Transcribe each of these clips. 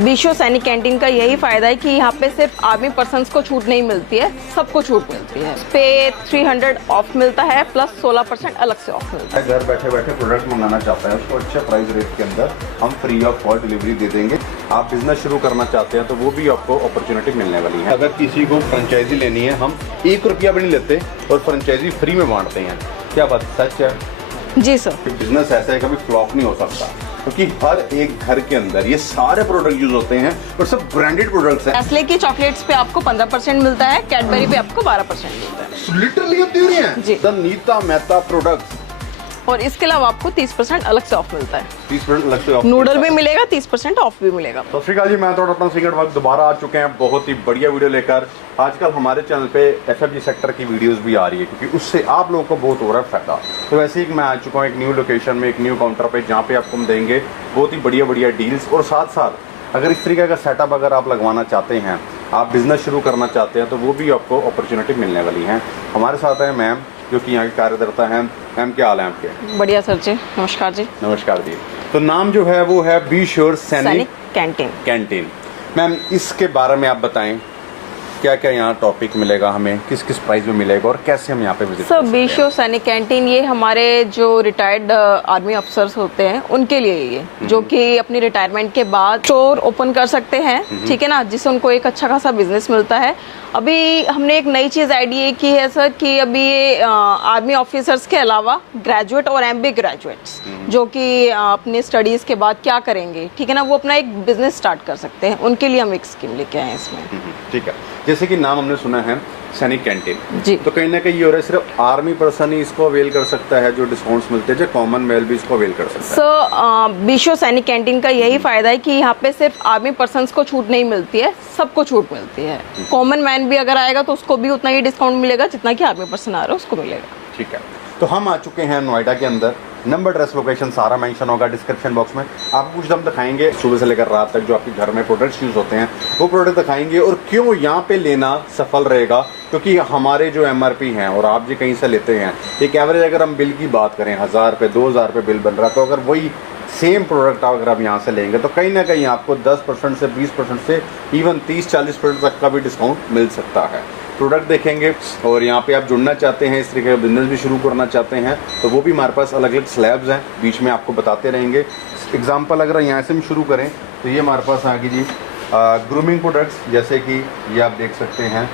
बीशो सैनिक कैंटीन का यही फायदा है कि यहाँ पे सिर्फ आर्मी पर्सन्स को छूट नहीं मिलती है, सबको छूट मिलती है। पे 300 ऑफ मिलता है प्लस 16% अलग से ऑफ मिलता है। घर बैठे बैठे प्रोडक्ट मंगाना चाहता है उसको अच्छे प्राइस रेट के अंदर हम फ्री ऑफ कॉस्ट डिलीवरी दे देंगे। आप बिजनेस शुरू करना चाहते हैं तो वो भी आपको अपॉर्चुनिटी मिलने वाली है। अगर किसी को फ्रेंचाइजी लेनी है हम 1 रुपया भी नहीं लेते और फ्रेंचाइजी फ्री में बांटते हैं। क्या बात सच है? जी सर। बिजनेस ऐसा है कभी फ्लॉप नहीं हो सकता क्योंकि हर एक घर के अंदर ये सारे प्रोडक्ट यूज होते हैं और सब ब्रांडेड प्रोडक्ट्स हैं। नेस्ले की चॉकलेट्स पे आपको 15% मिलता है, कैडबरी पे आपको 12% मिलता है। लिटरली आप दे रहे हैं जी। The Nita Mehta products. और इसके अलावा आपको 30% अलग से ऑफ मिलता है। 30% अलग से ऑफ। नूडल भी मिलेगा, 30% ऑफ भी मिलेगा। सत श्री अकाल जी, मैं थोड़ा अपना सिंगट वक्त दोबारा आ चुके हैं बहुत ही बढ़िया वीडियो लेकर। आजकल हमारे चैनल पे एफएफजी सेक्टर की वीडियोस भी आ रही है क्योंकि उससे आप लोगों को बहुत हो रहा है फायदा। तो वैसे ही मैं आ चुका हूँ एक न्यू लोकेशन में, एक न्यू काउंटर पे जहाँ पे आपको हम देंगे बहुत ही बढ़िया बढ़िया डील्स। और साथ साथ अगर इस तरीके का सेटअप अगर आप लगवाना चाहते हैं, आप बिजनेस शुरू करना चाहते हैं तो वो भी आपको अपॉर्चुनिटी मिलने वाली है। हमारे साथ है मैम जो कि यहाँ के कार्यकर्ता हैं। मैम क्या हाल है आपके? बढ़िया सर जी, नमस्कार जी। नमस्कार जी। तो नाम जो है वो है बी श्योर सैनिक कैंटीन। मैम इसके बारे में आप बताएं क्या क्या यहाँ टॉपिक मिलेगा हमें, किस किस प्राइस में मिलेगा और कैसे हम यहाँ पे विजिट सर बीशो सैनिक कैंटीन ये हमारे जो रिटायर्ड आर्मी अफसर्स होते हैं उनके लिए ये जो कि अपनी रिटायरमेंट के बाद स्टोर ओपन कर सकते हैं, ठीक है ना, जिससे उनको एक अच्छा खासा बिजनेस मिलता है। अभी हमने एक नई चीज आइडिया की है सर कि अभी आर्मी ऑफिसर्स के अलावा ग्रेजुएट और एमबीए ग्रेजुएट्स जो कि अपने स्टडीज के बाद क्या करेंगे, ठीक है ना, वो अपना एक बिजनेस स्टार्ट कर सकते हैं। उनके लिए हम एक स्कीम लेके आए हैं इसमें। ठीक है, जैसे कि नाम हमने सुना है सैनिक कैंटीन जी, तो कहीं ना कहीं ये हो रहा है सिर्फ आर्मी पर्सन ही इसको अवेल कर सकता है जो डिस्काउंट्स मिलते हैं, जो कॉमन मैन भी इसको अवेल कर सकता है। सर बीशो सैनिक कैंटीन का यही फायदा है कि यहाँ पे सिर्फ आर्मी पर्सन्स को छूट नहीं मिलती है, सबको छूट मिलती है। कॉमन मैन भी अगर आएगा तो उसको भी उतना ही डिस्काउंट मिलेगा जितना कि आर्मी पर्सन आ रहा है उसको मिलेगा। ठीक है, तो हम आ चुके हैं नोएडा के अंदर। नंबर, एड्रेस, लोकेशन सारा मेंशन होगा डिस्क्रिप्शन बॉक्स में। आपको कुछ हम दिखाएंगे सुबह से लेकर रात तक जो आपके घर में प्रोडक्ट्स यूज होते हैं वो प्रोडक्ट दिखाएंगे और क्यों यहाँ पे लेना सफल रहेगा। क्योंकि हमारे जो एमआरपी हैं और आप जो कहीं से लेते हैं, एक एवरेज अगर हम बिल की बात करें 1000 रुपये 2000 रुपये बिल बन रहा है, तो अगर वही सेम प्रोडक्ट अगर आप यहाँ से लेंगे तो कहीं ना कहीं आपको 10% से 20% से इवन 30-40% तक का भी डिस्काउंट मिल सकता है। प्रोडक्ट देखेंगे और यहाँ पे आप जुड़ना चाहते हैं, इस तरीके का बिजनेस भी शुरू करना चाहते हैं तो वो भी हमारे पास अलग अलग स्लैब्स हैं, बीच में आपको बताते रहेंगे। एग्जांपल अगर यहाँ से हम शुरू करें तो ये हमारे पास आगे जी ग्रूमिंग प्रोडक्ट्स, जैसे कि ये आप देख सकते हैं,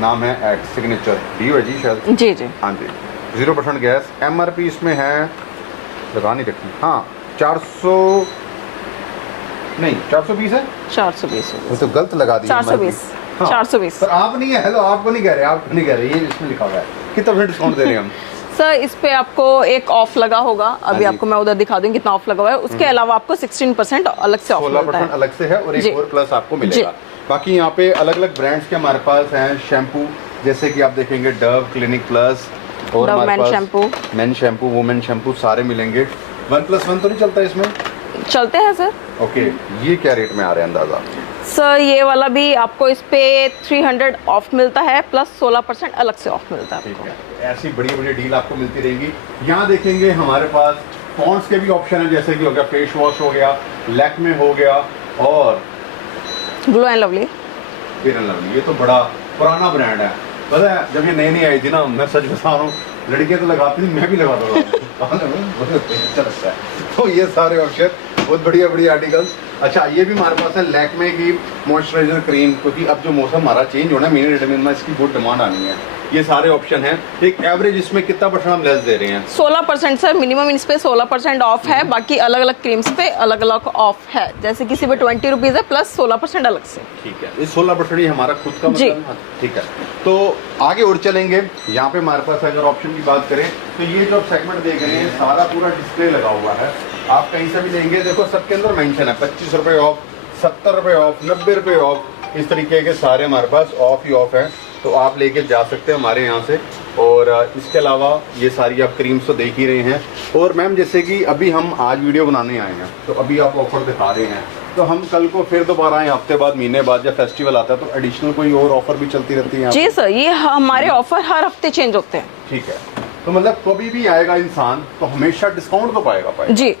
नाम है एट सिग्नेचर डी है जी शायद। जी जी हाँ जी, 0% गैस। एमआरपी इसमें है, लगा नहीं रखी, हाँ 400 नहीं 420 है, 420 वो तो गलत लगा दी 420 हाँ। 420 पर आप नहीं है, हेलो आपको नहीं कह रहे, आपको नहीं कह रहे, ये इसमें लिखा हुआ है। कितना परसेंट डिस्काउंट दे रहे हैं हम? सर इस पे आपको एक ऑफ लगा होगा, अभी हाँ आपको मैं उधर दिखा दूंगी कितना ऑफ लगा हुआ है। उसके अलावा आपको 16% अलग से ऑफ मिलता 16% है। अलग से है और एक और प्लस आपको मिलेगा। बाकी यहाँ पे अलग अलग ब्रांड्स के हमारे पास हैं। शैम्पू जैसे कि आप देखेंगे डव, क्लिनिक प्लस और डव हमारे मेन पास shampoo, men shampoo, women shampoo सारे मिलेंगे। 1+1 तो नहीं चलता इसमें? चलते हैं सर। ओके, ये क्या रेट में आ रहा है अंदाजा? सर ये वाला भी आपको इस पे 300 ऑफ मिलता है प्लस 16% अलग से ऑफ मिलता है। ठीक है, ऐसी बड़ी बड़ी डील आपको मिलती रहेगी। यहाँ देखेंगे हमारे पास पॉन्ड्स के भी ऑप्शन है, जैसे कि हो गया फेस वॉश हो गया, लैक्मे हो गया और glow and lovely. Fair and lovely. ये तो बड़ा पुराना ब्रांड है, पता है जब ये नई नई आई थी ना, मैं सच बता रहा हूँ, लड़कियां तो लगाती थी, मैं भी लगाता था अच्छा लगता है। तो ये सारे ऑप्शन बहुत बढ़िया बढ़िया आर्टिकल्स। अच्छा, ये भी हमारे पास है लैक्मे की मॉइस्चराइजर क्रीम, क्योंकि अब जो मौसम हमारा चेंज होना है, महीने डेढ़ महीने में इसकी बहुत डिमांड आनी है। ये सारे ऑप्शन हैं। एक एवरेज इसमें कितना परसेंट हम लेस दे रहे हैं? 16% सर, मिनिमम इस पे 16% ऑफ है। बाकी अलग अलग क्रीम्स पे अलग अलग ऑफ है, जैसे किसी पे 20 रुपीज है प्लस 16% अलग से। ठीक है, ये 16% ही हमारा खुद का मतलब है। ठीक है, तो आगे और चलेंगे। यहाँ पे हमारे पास अगर ऑप्शन की बात करें तो ये जो आप सेगमेंट देख रहे हैं सारा पूरा डिस्प्ले लगा हुआ है। आप कहीं से भी लेंगे, देखो सबके अंदर मेंशन है 25 रुपए ऑफ, 70 रुपए ऑफ, 90 रुपए ऑफ, इस तरीके के सारे हमारे पास ऑफ ही ऑफ है। तो आप लेके जा सकते हैं हमारे यहाँ से। और इसके अलावा ये सारी आप क्रीम्स तो देख ही रहे हैं। और मैम जैसे कि अभी हम आज वीडियो बनाने आए हैं तो अभी आप ऑफर दिखा रहे हैं, तो हम कल को फिर दोबारा आए हफ्ते बाद, महीने बाद, जब फेस्टिवल आता है तो एडिशनल कोई और ऑफर भी चलती रहती है? जी सर, ये हमारे ऑफर हर हफ्ते चेंज होते हैं। ठीक है, तो मतलब कभी भी आएगा इंसान तो हमेशा डिस्काउंट तो पाएगा। जी,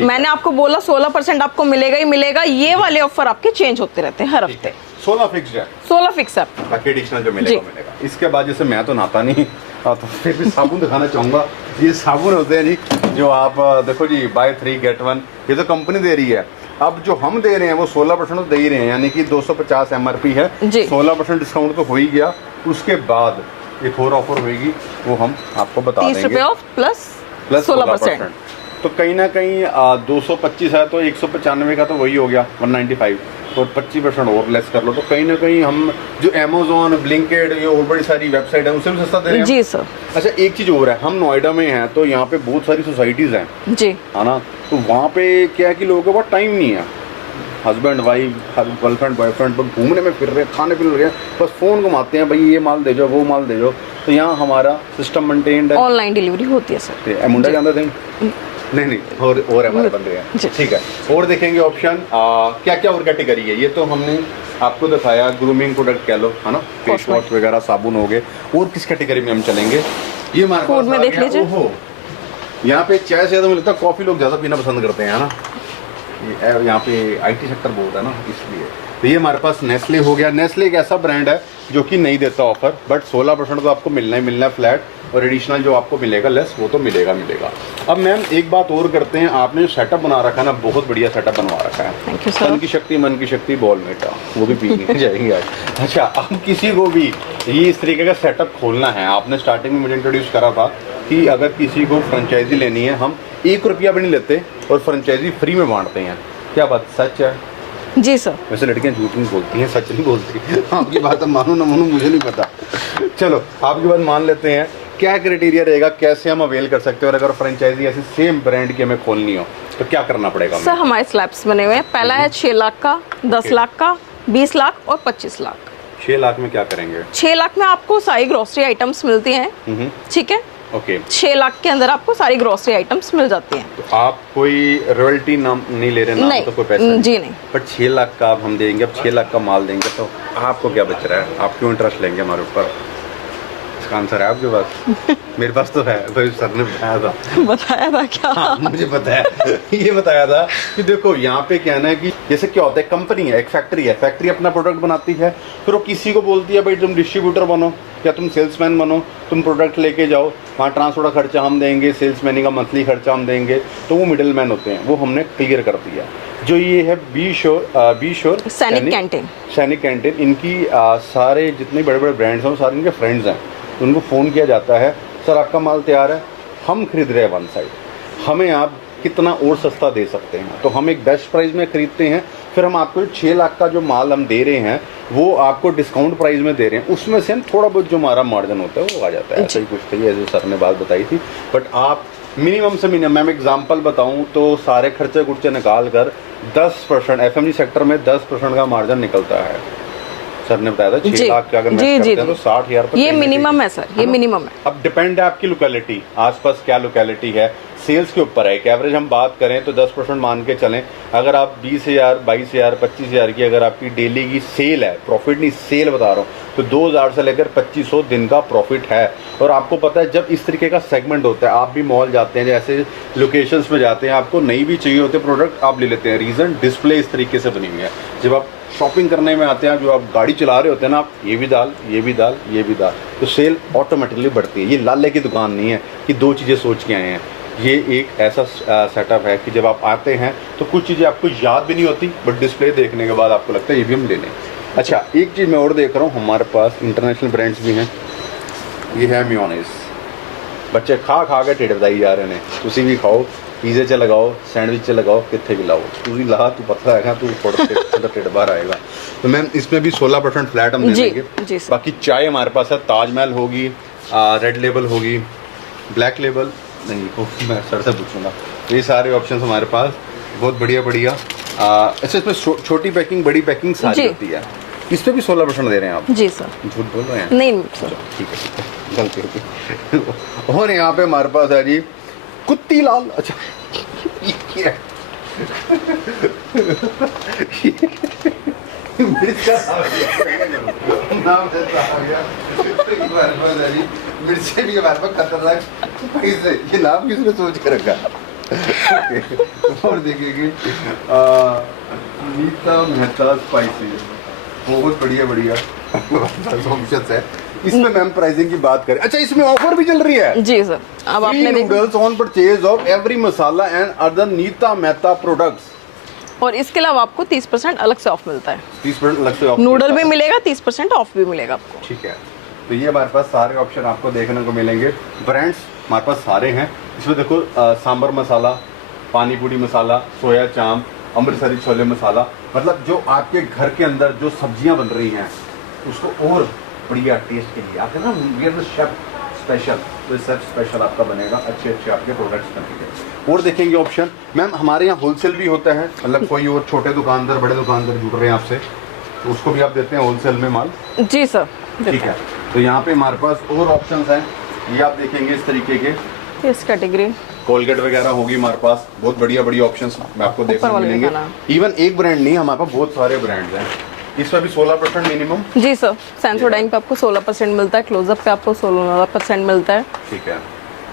मैंने आपको बोला 16% आपको मिलेगा ही मिलेगा। ये वाले ऑफर आपके चेंज होते रहते हैं हर हफ्ते। 16 फिक्स्ड है, 16 फिक्स है। बाकी एडिशनल जो मिलेगा मिलेगा। इसके बाद जैसे मैं तो नहाता नहीं, तो फिर भी साबुन दिखाना चाहूंगा। ये साबुन होते हैं जी जो आप देखो जी, बाय 3 गेट 1, ये तो कंपनी दे रही है। अब जो हम दे रहे हैं वो 16% तो दे ही रहे हैं, यानी कि 250 MRP है, 16% डिस्काउंट तो हो ही गया। उसके बाद एक और ऑफर होगी, वो हम आपको बता देंगे। 30 रुपए ऑफ प्लस 16%। तो कहीं ना कहीं 225 है तो 195 का तो वही हो गया 195, और 25% और लेस कर लो तो कहीं ना कहीं हम जो Amazon, ब्लिंकिट, ये और बड़ी सारी वेबसाइट है उनसे भी सस्ता दे रहे हैं जी सर। अच्छा, एक चीज और है, हम नोएडा में हैं तो यहाँ पे बहुत सारी सोसाइटीज हैं जी, है ना। तो वहाँ पे क्या है कि लोगों के पास टाइम नहीं है, हस्बैंड वाइफ, गर्लफ्रेंड बॉयफ्रेंड बस घूमने में फिर रहे, खाने पीने रहे, बस फोन घुमाते हैं, भाई ये माल दे जाओ, वो माल दे जाओ। तो यहाँ हमारा सिस्टम मेंटेन्ड है, ऑनलाइन डिलीवरी होती है सर। मुंडा जानते थे नहीं और हमारे बंदे हैं, ठीक है। और देखेंगे ऑप्शन क्या क्या और कैटेगरी है। ये तो हमने आपको दिखाया, ग्रूमिंग प्रोडक्ट कह लो, है ना, फेस वॉश वगैरह, साबुन हो गए। और किस कैटेगरी में हम चलेंगे, ये हमारे फूड में देख लीजिए। ओहो, यहाँ पे चाय से ज्यादा मिलता है, कॉफी लोग ज्यादा पीना पसंद करते हैं, है ना। यहाँ पे IT सेक्टर बहुत है ना, इसलिए। तो ये हमारे पास नेस्ले हो गया। नेस्ले एक ऐसा ब्रांड है जो कि नहीं देता ऑफर, बट 16% तो आपको मिलना ही मिलना है फ्लैट, और एडिशनल जो आपको मिलेगा लेस वो तो मिलेगा। अब मैम एक बात और करते हैं, आपने जो सेटअप बना रखा है ना, बहुत बढ़िया सेटअप बनवा रखा है। Thank you sir. मन की शक्ति बॉल मेटा, वो भी पीने जाएंगे आज। अच्छा, अब किसी को भी ये इस तरीके का सेटअप खोलना है, आपने स्टार्टिंग में मुझे इंट्रोड्यूस करा था कि अगर किसी को फ्रेंचाइजी लेनी है, हम 1 रुपया भी नहीं लेते और फ्रेंचाइजी फ्री में बांटते हैं। क्या बात सच है? जी सर। वैसे लड़कियां झूठ नहीं बोलती हैं, सच नहीं बोलती। आपकी बात मानो ना मानो मुझे नहीं पता, चलो आपकी बात मान लेते हैं। क्या क्राइटेरिया रहेगा, कैसे हम अवेल कर सकते हैं, और अगर फ्रेंचाइजी ऐसी सेम ब्रांड की हमें खोलनी हो तो क्या करना पड़ेगा? सर हमारे स्लैब्स बने हुए हैं। पहला है 6 लाख का, 10 लाख का, 20 लाख और 25 लाख। 6 लाख में क्या करेंगे? 6 लाख में आपको सारी ग्रोसरी आइटम्स मिलती हैं, ठीक है। ओके, 6 लाख के अंदर आपको सारी ग्रोसरी आइटम्स मिल जाती हैं। तो आप कोई रॉयल्टी नाम नहीं ले रहे, नाम नहीं, तो कोई पैसा नहीं। जी नहीं। बट 6 लाख का आप हम देंगे, अब 6 लाख का माल देंगे तो आपको क्या बच रहा है? आप क्यों इंटरेस्ट लेंगे हमारे ऊपर? इसका आंसर है आपके पास? मेरे पास तो है, भाई सर ने बताया था क्या? हाँ, मुझे पता है। ये बताया था कि देखो यहाँ पे क्या है ना, कि जैसे क्या होता है, कंपनी है, एक फैक्ट्री है, फैक्ट्री अपना प्रोडक्ट बनाती है, फिर वो किसी को बोलती है भाई तुम डिस्ट्रीब्यूटर बनो या तुम सेल्समैन बनो, तुम प्रोडक्ट लेके जाओ, वहाँ ट्रांसपोर्ट का खर्चा हम देंगे, सेल्समैन का मंथली खर्चा हम देंगे। तो वो मिडिल मैन होते हैं, वो हमने क्लियर कर दिया। जो ये है बी श्योर सैनिक कैंटीन, इनकी सारे जितने बड़े बड़े ब्रांड्स हैं वो सारे इनके फ्रेंड्स हैं। तो उनको फ़ोन किया जाता है, सर आपका माल तैयार है, हम खरीद रहे हैं वन साइड, हमें आप कितना और सस्ता दे सकते हैं? तो हम एक बेस्ट प्राइस में खरीदते हैं, फिर हम आपको 6 लाख का जो माल हम दे रहे हैं वो आपको डिस्काउंट प्राइस में दे रहे हैं, उसमें से हम थोड़ा बहुत जो हमारा मार्जिन होता है वो आ जाता है। ऐसा ही कुछ था, ऐसे सर ने बात बताई थी। बट आप मिनिमम से मिनिमम, मैं एग्जांपल बताऊं तो सारे खर्चे कुर्चे निकाल कर 10% FMG सेक्टर में 10% का मार्जिन निकलता है। सर ने बताया था 6 लाख का अगर मैच करते हैं तो 60,000 ये मिनिमम है सर, ये मिनिमम है। अब डिपेंड है आपकी लोकेलिटी, आसपास क्या लोकेलिटी है, सेल्स के ऊपर है। एक एवरेज हम बात करें तो 10% मान के चलें। अगर आप 20,000, 22,000, 25,000 की अगर आपकी डेली की सेल है, प्रॉफिट नहीं सेल बता रहा हूँ, तो 2,000 से लेकर 2,500 दिन का प्रॉफिट है। और आपको पता है जब इस तरीके का सेगमेंट होता है, आप भी मॉल जाते हैं, जैसे लोकेशंस में जाते हैं, आपको नहीं भी चाहिए होते प्रोडक्ट, आप ले लेते हैं। रीज़न डिस्प्ले इस तरीके से बनी हुई है। जब आप शॉपिंग करने में आते हैं, जो आप गाड़ी चला रहे होते हैं ना, आप ये भी दाल, ये भी दाल, ये भी दाल, तो सेल ऑटोमेटिकली बढ़ती है। ये लाले की दुकान नहीं है कि 2 चीज़ें सोच के आए हैं। ये एक ऐसा सेटअप है कि जब आप आते हैं तो कुछ चीज़ें आपको याद भी नहीं होती, बट डिस्प्ले देखने के बाद आपको लगता है ये भी हम ले लें। अच्छा, एक चीज़ मैं और देख रहा हूँ, हमारे पास इंटरनेशनल ब्रांड्स भी हैं। ये है मेयोनेज़, बच्चे खा खा के ढिड बताई जा रहे हैं, तुसी भी खाओ, पिज़्ज़े च लगाओ, सैंडविच च लगाओ, कितने भी लाओ, तू भी ला, तू पतला है, तू थोड़ा ढिड बाहर आएगा। तो मैम इसमें भी 16% फ्लैट हम दे देंगे। बाकी चाय हमारे पास है, ताजमहल होगी, रेड लेबल होगी, ब्लैक लेबल नहीं, मैं सर से पूछूंगा। ये सारे ऑप्शंस हमारे पास बहुत बढ़िया बढ़िया। अच्छा, इसमें छोटी पैकिंग बड़ी पैकिंग सारी होती है। इस पे भी 16% दे रहे हैं आप? जी सर। झूठ बोल रहे हैं? नहीं सर। ठीक है, गलती होगी। और यहाँ पे हमारे पास है जी कुत्ती लाल। अच्छा, मिर्च का नाम ऐसा आ गया। हमारे पास है जी, मिर्चें भी हमारे पास खतरनाक पैसे, ये नाम किसने सोच के रखा? ओके, और देखिए कि नीता मेहता स्पाइसी, बहुत बढ़िया बढ़िया ऑप्शंस है इसमें। मैम प्राइसिंग की बात करें, अच्छा इसमें ऑफर भी चल रही है जी सर। अब आपने noodles on purchase of every masala and other Nita Mehta products, और इसके अलावा आपको 30% अलग से ऑफ मिलता है। 30% अलग से ऑफ, नूडल भी मिलेगा, 30% ऑफ भी मिलेगा आपको। ठीक है, तो ये हमारे पास सारे ऑप्शन आपको देखने को मिलेंगे। ब्रांड्स हमारे पास सारे हैं इसमें। देखो सांबर मसाला, पानी पूरी मसाला, सोया चांप, अमृतसरी छोले मसाला, मतलब जो आपके घर के अंदर जो सब्जियां बन रही हैं उसको और बढ़िया टेस्ट के लिए आपके ना we are the chef special, तो शेफ स्पेशल आपका बनेगा, अच्छे अच्छे आपके प्रोडक्ट्स बनेंगे। और देखेंगे ऑप्शन मैम हमारे यहाँ होलसेल भी होता है, मतलब कोई और छोटे दुकानदार बड़े दुकानदार जुड़ रहे हैं आपसे तो उसको भी आप देते हैं होलसेल में माल? जी सर, ठीक है, तो यहाँ पे हमारे पास और ऑप्शंस हैं, ये आप देखेंगे इस तरीके के। इस कैटेगरी कोलगेट वगैरह होगी हमारे पास, बहुत बढ़िया बढ़िया ऑप्शंस में आपको देखने को मिलेंगे। इवन एक ब्रांड नहीं, हमारे पास बहुत सारे ब्रांड्स हैं। इसमें भी 16% मिनिमम। जी सर, सेंसोडाइन पे आपको 16% मिलता है, क्लोजअप पे आपको 16% मिलता है। ठीक है,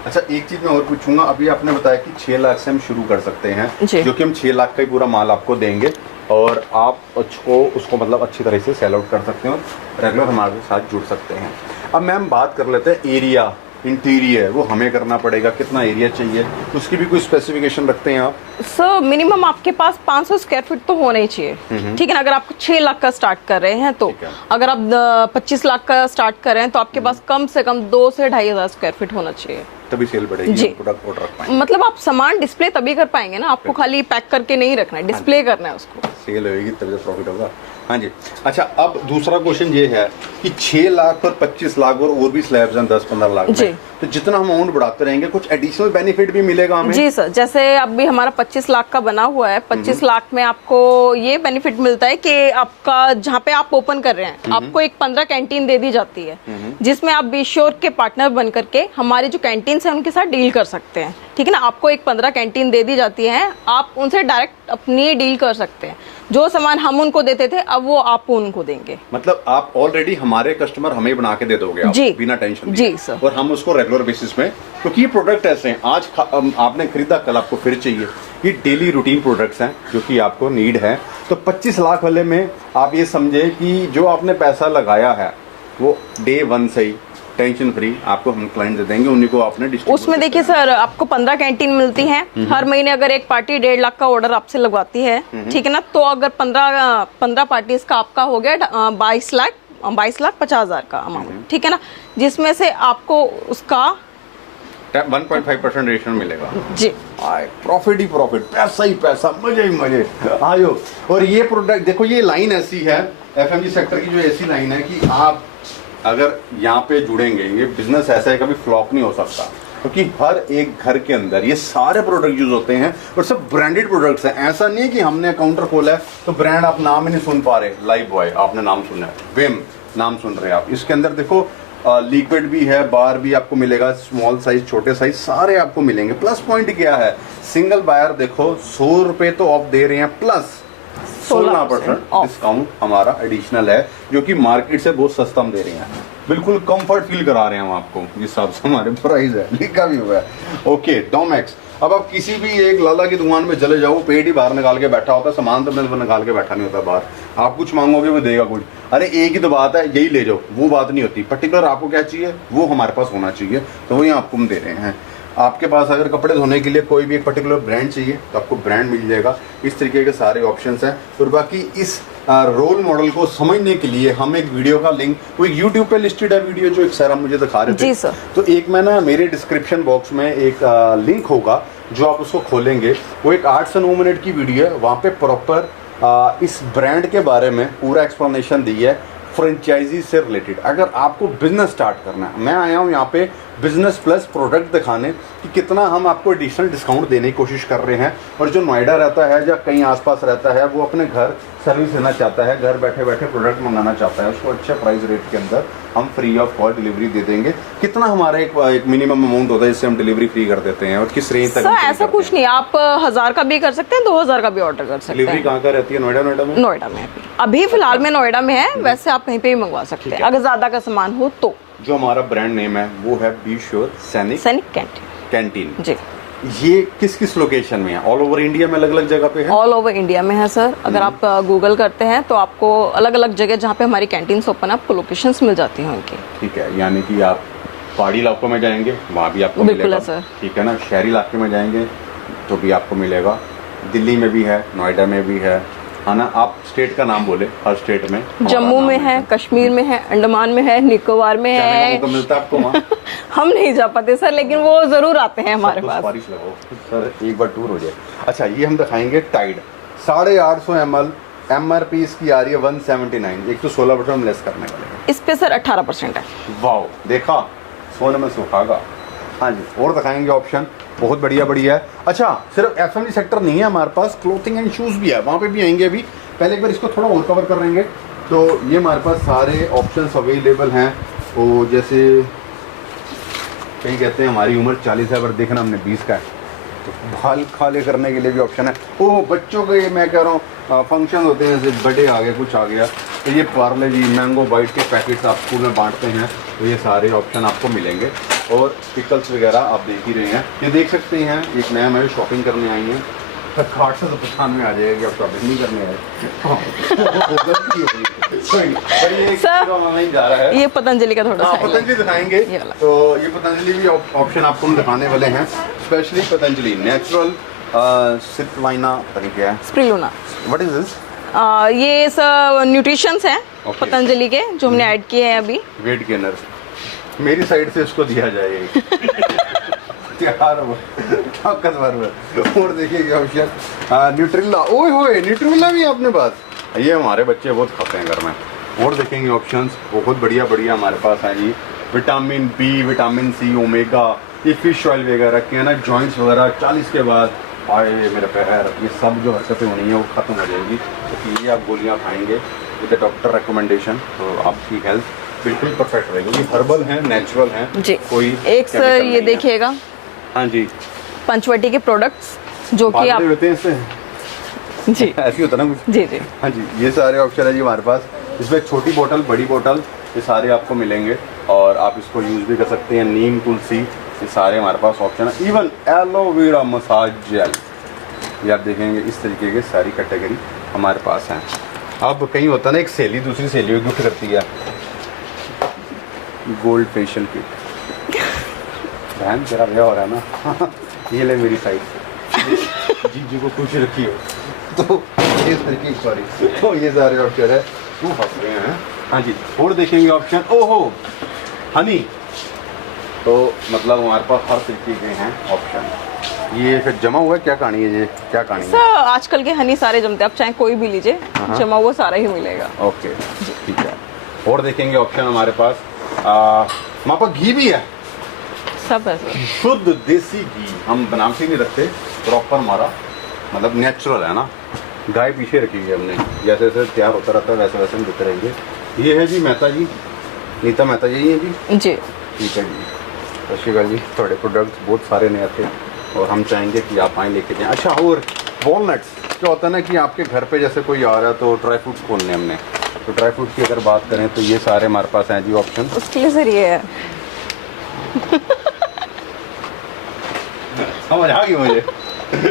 अच्छा एक चीज मैं और पूछूंगा, अभी आपने बताया कि 6 लाख से हम शुरू कर सकते हैं, जो कि हम 6 लाख का ही पूरा माल आपको देंगे और आप उसको मतलब अच्छी तरह से सेल आउट कर सकते हो, रेगुलर हमारे साथ जुड़ सकते हैं। अब मैम बात कर लेते हैं एरिया, इंटीरियर वो हमें करना पड़ेगा, कितना एरिया चाहिए उसकी भी कोई स्पेसिफिकेशन रखते हैं आप? सर मिनिमम आपके पास 500 स्क्वायर फीट तो होना ही चाहिए, ठीक है ना। अगर आपको 6 लाख का स्टार्ट कर रहे हैं तो, अगर आप 25 लाख का स्टार्ट कर रहे हैं तो आपके पास कम से कम 2 से 2,500 स्क्वायर फीट होना चाहिए, तभी सेल बढ़ेगी जी। प्रोडक्ट ऑर्डर रख पाएंगे, मतलब आप सामान डिस्प्ले तभी कर पाएंगे ना, आपको खाली पैक करके नहीं रखना है, डिस्प्ले करना है उसको, सेल होगी तभी तो प्रॉफिट होगा। हाँ जी, अच्छा अब दूसरा क्वेश्चन ये है कि 6 लाख और 25 लाख और भी स्लैब्स हैं 10-15 लाख जी, तो जितना हम अमाउंट बढ़ाते रहेंगे कुछ एडिशनल बेनिफिट भी मिलेगा हमें? जी सर, जैसे अभी हमारा 25 लाख का बना हुआ है, 25 लाख में आपको ये बेनिफिट मिलता है कि आपका जहाँ पे आप ओपन कर रहे हैं आपको एक 15 कैंटीन दे दी जाती है, जिसमें आप बी श्योर के पार्टनर बन करके हमारे जो कैंटीन है उनके साथ डील कर सकते हैं, ठीक है ना। आपको एक 15 कैंटीन दे दी जाती है, आप उनसे डायरेक्ट अपनी डील कर सकते हैं, जो सामान हम उनको देते थे अब वो आप उनको देंगे। मतलब आप ऑलरेडी हमारे कस्टमर हमें बना के दे दोगे आप, जी, बिना टेंशन जी सर, और हम उसको रेगुलर बेसिस में, क्योंकि ये प्रोडक्ट ऐसे हैं आज आपने खरीदा कल आपको फिर चाहिए, ये डेली रूटीन प्रोडक्ट्स हैं जो कि आपको नीड है। तो 25 लाख वाले में आप ये समझे कि जो आपने पैसा लगाया है वो डे 1 से ही टेंशन फ्री आपको हम क्लाइंट दे देंगे, उन्हीं को आपने डिस्ट्रीब्यूट। उसमें देखिए सर आपको 15 कैंटीन मिलती हैं, हर महीने अगर एक पार्टी 1.5 लाख का ऑर्डर आपसे लगवाती है, ठीक है ना, तो अगर 15 पार्टीज का आपका हो गया 22 लाख 50,000 का अमाउंट, ठीक है ना, जिसमें से आपको उसका 1.5% रेशन मिलेगा जी। प्रॉफिट ही प्रॉफिट, पैसा ही पैसा, मजे ही मजे आयो। और ये प्रोडक्ट देखो, ये लाइन ऐसी है एफएमजी सेक्टर की, जो ऐसी लाइन है कि आप अगर यहाँ पे जुड़ेंगे, ये बिजनेस ऐसा है कभी फ्लॉप नहीं हो सकता, क्योंकि हर एक घर के अंदर ये सारे प्रोडक्ट यूज होते हैं और सब ब्रांडेड प्रोडक्ट्स हैं। ऐसा नहीं है कि हमने काउंटर खोला है तो ब्रांड आप नाम ही नहीं सुन पा रहे, लाइफ बॉय आपने नाम सुना है, विम नाम सुन रहे हैं आप, इसके अंदर देखो लिक्विड भी है, बार भी आपको मिलेगा, स्मॉल साइज छोटे साइज सारे आपको मिलेंगे। प्लस पॉइंट क्या है, सिंगल बायर देखो 100 रुपए तो ऑफ दे रहे हैं, प्लस 16% डिस्काउंट हमारा एडिशनल है, जो कि मार्केट से बहुत सस्ता हम दे रहे हैं, बिल्कुल कंफर्ट फील करा रहे हैं हम आपको, जिस हिसाब से हमारे प्राइस है लिखा भी हुआ है। ओके डोमेक्स, अब आप किसी भी एक लाला की दुकान में चले जाओ, पेट ही बाहर निकाल के बैठा होता है, सामान तो मैं निकाल के बैठा नहीं होता बाहर, आप कुछ मांगोगे वो देगा कुछ, अरे एक ही तो बात है यही ले जाओ, वो बात नहीं होती, पर्टिकुलर आपको क्या चाहिए वो हमारे पास होना चाहिए, तो वही आपको हम दे रहे हैं। आपके पास अगर कपड़े धोने के लिए कोई भी एक पर्टिकुलर ब्रांड चाहिए तो आपको ब्रांड मिल जाएगा। इस तरीके के सारे ऑप्शंस हैं। और बाकी इस रोल मॉडल को समझने के लिए हम एक वीडियो का लिंक, वो एक यूट्यूब पे लिस्टेड है वीडियो जो एक सर हम मुझे दिखा रहे थे, जी सर, तो एक मैं ना मेरे डिस्क्रिप्शन बॉक्स में एक लिंक होगा, जो आप उसको खोलेंगे, वो एक 8 से 9 मिनट की वीडियो है, वहाँ पे प्रॉपर इस ब्रांड के बारे में पूरा एक्सप्लेनेशन दी है, फ्रेंचाइजी से रिलेटेड। अगर आपको बिजनेस स्टार्ट करना है, मैं आया हूँ यहाँ पे बिजनेस प्लस प्रोडक्ट दिखाने कि कितना हम आपको एडिशनल डिस्काउंट देने की कोशिश कर रहे हैं। और जो नोएडा रहता है या कहीं आसपास रहता है, वो अपने घर सर्विस लेना चाहता है, घर बैठे बैठे प्रोडक्ट मंगाना चाहता है, उसको अच्छे प्राइस रेट के अंदर हम फ्री ऑफ कॉस्ट डिलीवरी दे देंगे। कितना हमारा एक मिनिमम अमाउंट होता है जिससे हम डिलीवरी फ्री कर देते हैं, और किस रेंज तक? सर ऐसा कुछ नहीं, आप 1000 का भी कर सकते हैं, 2000 का भी ऑर्डर कर सकते डिलीवरी हैं। कहाँ का रहती है? नोएडा में? नोएडा में अभी फिलहाल में नोएडा में है, वैसे आप कहीं पे भी मंगवा सकते हैं अगर ज्यादा का सामान हो तो। जो हमारा ब्रांड नेम है वो है बी श्योर सैनिक सैनिक कैंटीन कैंटीन। जी। ये किस लोकेशन में है? ऑल ओवर इंडिया में अलग अलग जगह पे है? ऑल ओवर इंडिया में है सर। अगर आप गूगल करते हैं तो आपको अलग अलग जगह जहाँ पे हमारी कैंटीन्स ओपन है आपको लोकेशंस मिल जाती हैं उनकी। ठीक है, यानी कि आप पहाड़ी इलाकों में जाएंगे वहाँ भी आपको बिल्कुल मिलेगा। है सर। ठीक है ना, शहरी इलाके में जाएंगे तो भी आपको मिलेगा, दिल्ली में भी है, नोएडा में भी है ना। आप स्टेट का नाम बोले, हर स्टेट में जम्मू में है, कश्मीर में है, अंडमान में है, निकोबार में है। तो मिलता है आपको वहाँ? हम नहीं जा पाते सर, लेकिन वो जरूर आते हैं हमारे तो पास। सिफारिश लगाओ सर, एक बार टूर हो जाए। अच्छा, ये हम दिखाएंगे टाइड 850 ml, MRP इसकी आ रही है 179। एक तो 16% लेस करने वाले हैं इस पे सर 18% है। वाओ, देखा, सोने में सुहागा। हाँ जी, और दिखाएंगे ऑप्शन, बहुत बढ़िया बढ़िया है। अच्छा, सिर्फ एफएमजी सेक्टर नहीं है हमारे पास, क्लोथिंग एंड शूज भी है, वहाँ पे भी आएंगे अभी। पहले एक बार इसको थोड़ा और कवर कर लेंगे। तो ये हमारे पास सारे ऑप्शंस अवेलेबल हैं। तो जैसे कहीं कहते हैं हमारी उम्र 40 है पर देखना हमने 20 का है, तो बाल खाले करने के लिए भी ऑप्शन है। ओ बच्चों के, मैं कह रहा हूँ फंक्शन होते हैं, जैसे बर्थडे आ गया, कुछ आ गया, तो ये पार्ले जी मैंगो बाइट के पैकेट्स आप स्कूल में बांटते हैं, तो ये सारे ऑप्शन आपको मिलेंगे। और पिकल्स वगैरह आप देख ही रहे हैं, ये देख सकते हैं। एक नया मैं शॉपिंग करने आई हैं, खाट से तो पहचान में आ जाएगा कि आप शॉपिंग नहीं करने आए। सर ऑनलाइन जा रहा है, ये पतंजलि का थोड़ा सा पतंजलि दिखाएंगे। ये वाला। तो ये पतंजलि भी ऑप्शन आपको हम दिखाने वाले हैं, स्पेशली पतंजलि नेचुरल सिप्लाइना, पता नहीं क्या है, स्प्रिलुना। What is this? ये सर न्यूट्रिशंस हैं Okay. पतंजलि के, जो हमने ऐड किए हैं अभी। वेट गेनर, मेरी साइड से इसको दिया जाए यार, वो ताकतवर। और देखिए ऑप्शन न्यूट्रिला, ओए होए न्यूट्रिला भी है अपने पास, ये हमारे बच्चे बहुत खाते हैं घर में। और देखेंगे ऑप्शंस बहुत बढ़िया बढ़िया हमारे पास हैं जी। Vitamin B, vitamin C, omega, ये फिश ऑयल वगैरह के ना, जॉइंट्स वगैरह 40 के बाद आए मेरे पैर, ये सब जो हरकतें होनी है वो खत्म हो जाएगी। तो ये आप गोलियाँ खाएंगे विद डॉक्टर रिकमेंडेशन, तो आपकी हेल्थ बिल्कुल परफेक्ट रहेगी। ये हर्बल है, नेचुरल है जी। कोई एक सर chemical ये नहीं है। देखिएगा, हाँ जी, पंचवटी के प्रोडक्ट्स जो कि फायदे आप होते हैं इससे, जी ऐसे ही होता है ना कुछ। जी जी। हाँ जी, ये सारे ऑप्शन है जी हमारे पास। इसमें छोटी बोतल, बड़ी बोतल, ये सारे आपको मिलेंगे और आप इसको यूज़ भी कर सकते हैं। नीम, तुलसी, ये सारे हमारे पास ऑप्शन है। इवन एलोवेरा मसाज जेल, ये आप देखेंगे इस तरीके के सारी कैटेगरी हमारे पास हैं। अब कहीं होता है ना, एक सहेली दूसरी सहेली को गिफ्ट करती है गोल्ड फेशियल किट, बहन तेरा ब्याह हो रहा है ना ये ले मेरी साइड से, जीजू को खुश रखिए। तो इस तरीके की, सॉरी, तो ये सारे ऑप्शन है, तू फंस रहे हैं। हाँ जी, और देखेंगे ऑप्शन, ओहो हनी, तो मतलब हमारे पास हर तरीके के हैं ऑप्शन। ये फिर जमा हुआ है, क्या कहानी है, ये क्या कहानी है? सर आजकल के हनी सारे जमते हैं, आप चाहे कोई भी लीजिए, हाँ। जमा हुआ सारा ही मिलेगा। ओके ठीक है। और देखेंगे ऑप्शन हमारे पास, हमारे पास घी भी है, सब है सर। शुद्ध देसी घी, हम बनावटी नहीं रखते, प्रॉपर हमारा मतलब नेचुरल है ना। गाय पीछे रखी हुई है हमने, जैसे जैसे तैयार होता रहता है वैसे वैसे हम देते रहेंगे। ये है जी मेहता जी, नीता मेहता यही है जी। जी ठीक है जी, सत श्री अकाल जी। थोड़े प्रोडक्ट्स बहुत सारे नए थे और हम चाहेंगे कि आप आएँ लेके जाएँ। अच्छा, और वॉलनट्स, क्या होता है ना कि आपके घर पे जैसे कोई आ रहा है तो ड्राई फ्रूट्स खोलने हमने, तो ड्राई फ्रूट की अगर बात करें तो ये सारे हमारे पास हैं जी ऑप्शन। उसके लिए सर ये है समझ आ गई मुझे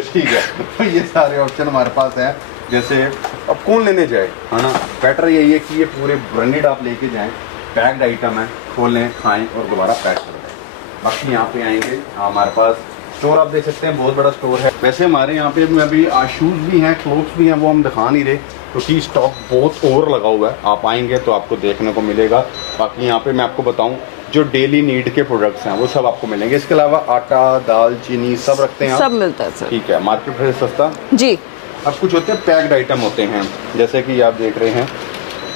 ठीक है, तो ये सारे ऑप्शन हमारे पास हैं। जैसे अब कौन लेने जाए, है ना, बेटर यही है कि ये पूरे ब्रांडेड आप लेके जाएं, पैक्ड आइटम है, खोलें, खाएं और दोबारा पैक कर दें। बाकी यहाँ पे आएंगे हमारे पास स्टोर आप देख सकते हैं, बहुत बड़ा स्टोर है। वैसे हमारे यहाँ पे अभी शूज़ भी हैं, क्लोथ्स भी हैं, वो हम दिखा नहीं रहे क्योंकि स्टॉक बहुत ओवर लगा हुआ है। आप आएंगे तो आपको देखने को मिलेगा। बाकी यहाँ पे मैं आपको बताऊँ, जो डेली नीड के प्रोडक्ट्स हैं वो सब आपको मिलेंगे। इसके अलावा आटा, दाल, चीनी सब रखते हैं, सब मिलता है सर। ठीक है, मार्केट से सस्ता जी। अब कुछ होते हैं पैक्ड आइटम होते हैं, जैसे कि आप देख रहे हैं,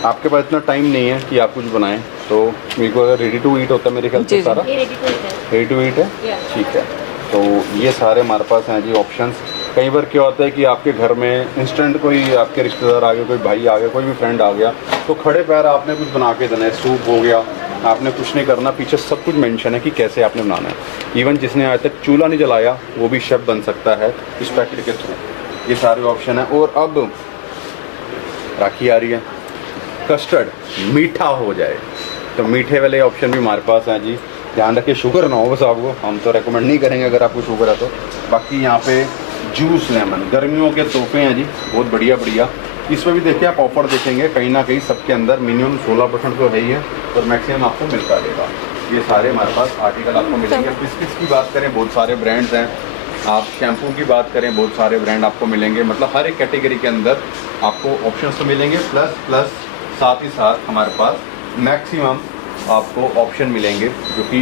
आपके पास इतना टाइम नहीं है कि आप कुछ बनाएं, तो मेरे को रेडी टू ईट होता है मेरे ख्याल से सारा। रेडी टू ईट है, ठीक है। तो ये सारे हमारे पास हैं जी ऑप्शंस। कई बार क्या होता है कि आपके घर में इंस्टेंट कोई आपके रिश्तेदार आ गए, कोई भाई आ गया, कोई भी फ्रेंड आ गया, तो खड़े पैर आपने कुछ बना के देना है, सूप हो गया आपने कुछ नहीं करना, पीछे सब कुछ मेंशन है कि कैसे आपने बनाना है। इवन जिसने आज तक चूल्हा नहीं जलाया वो भी शेफ बन सकता है इस पैकेट के थ्रू। ये सारे ऑप्शन है। और अब राखी आ रही है, कस्टर्ड मीठा हो जाए तो मीठे वाले ऑप्शन भी हमारे पास हैं जी। ध्यान रखिए शुगर ना हो बस आपको, हम तो रेकमेंड नहीं करेंगे अगर आपको शुगर है तो। बाकी यहाँ पे जूस लेमन गर्मियों के तोहफे हैं जी, बहुत बढ़िया बढ़िया। इसमें भी देखिए आप ऑफर देखेंगे कहीं ना कहीं सबके अंदर मिनिमम 16% तो है ही है और मैक्सिमम आपको मिलता रहेगा। ये सारे हमारे पास आर्टिकल आपको मिलेंगे। बिस्किट्स की बात करें बहुत सारे ब्रांड्स हैं, आप शैम्पू की बात करें बहुत सारे ब्रांड आपको मिलेंगे। मतलब हर एक कैटेगरी के अंदर आपको ऑप्शंस तो मिलेंगे, प्लस साथ ही साथ हमारे पास मैक्सिमम आपको ऑप्शन मिलेंगे जो कि